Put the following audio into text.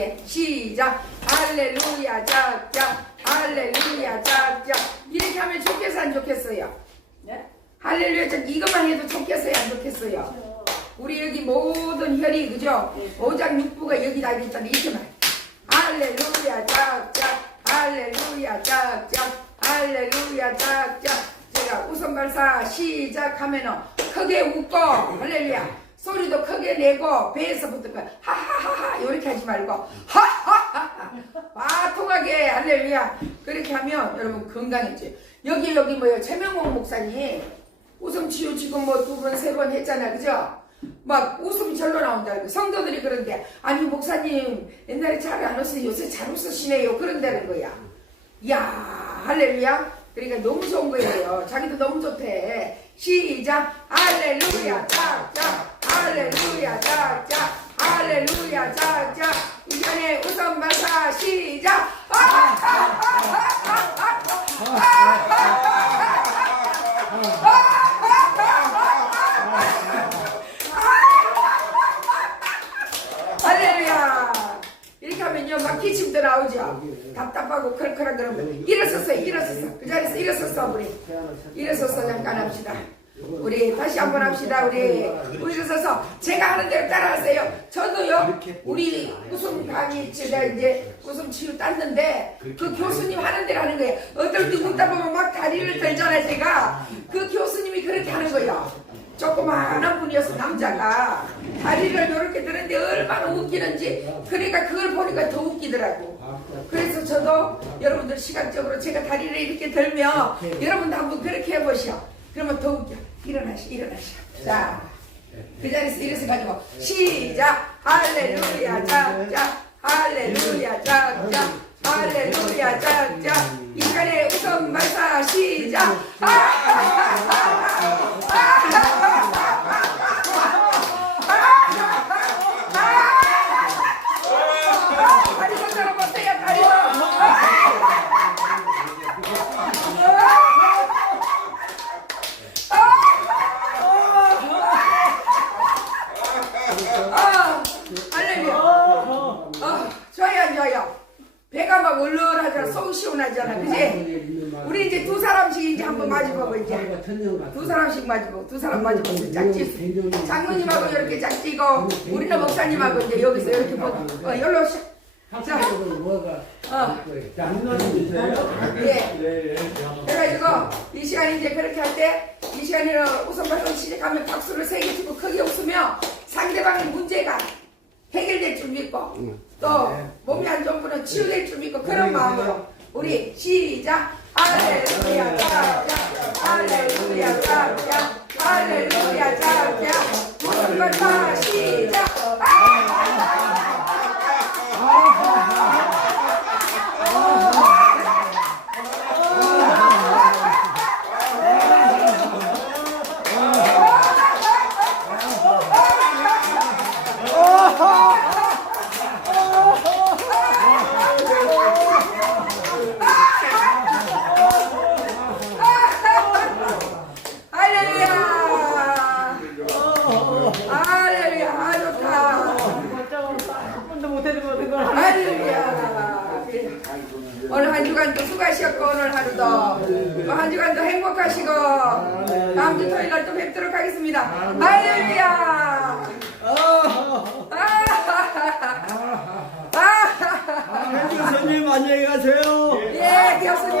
함께 시작 할렐루야 짝짝 할렐루야 짝짝 이렇게 하면 좋겠어 안 좋겠어요? 네? 할렐루야 짝 이것만 해도 좋겠어요 안 좋겠어요? 우리 여기 모든 혈이 그죠? 오장 육부가 여기 다 있잖아 이렇게만 할렐루야 짝짝 할렐루야 짝짝 할렐루야 짝짝 제가 우선 발사 시작하면은 크게 웃고 할렐루야 소리도 크게 내고 배에서부터 그 하하하하 이렇게 하지 말고 하하하하 바통하게 할렐루야 그렇게 하면 여러분 건강해져요 여기 여기 뭐요 최명옥 목사님 웃음 치유 지금 뭐 두 번 세 번 했잖아 그죠? 막 웃음이 절로 나온다. 성도들이 그런데 아니 목사님 옛날에 잘 안 웃으니 요새 잘 웃으시네요. 그런다는 거야. 이야 할렐루야. 그러니까 너무 좋은 거예요. 자기도 너무 좋대. 시작 할렐루야 짝짝 할렐루야 짝짝 할렐루야 짝짝 이전에 웃음 발사 시작 할렐루야. 이렇게 하면요, 막 기침도 나오죠. 답답하고 컬컬한 그러면 일어섰어요, 일어섰어. 그 자리에서 일어섰어, 우리. 일어서서 잠깐 합시다. 우리 다시 한번 합시다. 우리 일어서서 제가 하는 대로 따라하세요. 저도요. 우리 웃음 강의 제가 이제 웃음 치유 땄는데 그 교수님 하는 대로 하는 거예요. 어떨 때 웃다 보면 막 다리를 들잖아요. 제가 그 교수님이 그렇게 하는 거예요. 조그마한 분이어서 남자가 다리를 이렇게 드는데 얼마나 웃기는지 그러니까 그걸 보니까 더 웃기더라고 그래서 저도 여러분들 시각적으로 제가 다리를 이렇게 들면 여러분도 한번 그렇게 해보시오 그러면 더 웃겨 일어나시 일어나시 자 그 자리에서 일어서 가지고 시작 할렐루야 짝짝 할렐루야 짝짝 할렐루야 짝짝 이 시간에 우선 말사 시작 다리 손잡아 보세요 다리 아 할렐루야. 아 좋아요 안 좋아요. 배가 막 얼얼하잖아. 속 시원하잖아. 그지? 우리 이제 두 사람씩 이제 한번 마주보고 이제. 두 사람씩 마주보고 두 사람 마주보고 짝지 장로님하고 이렇게 짝지고 우리는 목사님하고 이제 여기서 이렇게 보고 어 열로 오시 자. 어. 예. 그래가지고 이 시간 이제 그렇게 할 때 이 시간에는 우선 발성 시작하면 박수를 세개 치고 크게 웃으며 상대방의 문제가 해결될 줄 믿고 또 몸이 안 좋은 분은 치유될 줄 믿고 그런 마음으로 우리 시작. 할렐루야 짝짝 할렐루야 짝짝 할렐루야 짝짝 우선 발성 시작 할렐루야 할렐루야 아 좋다 할렐루야. 오늘 한 주간도 수고하셨고 오늘 하루도 또 한 주간도 행복하시고 다음 주 토요일 날 또 뵙도록 하겠습니다. 할렐루야. 아, 교수님 안녕히 가세요. 예 교수님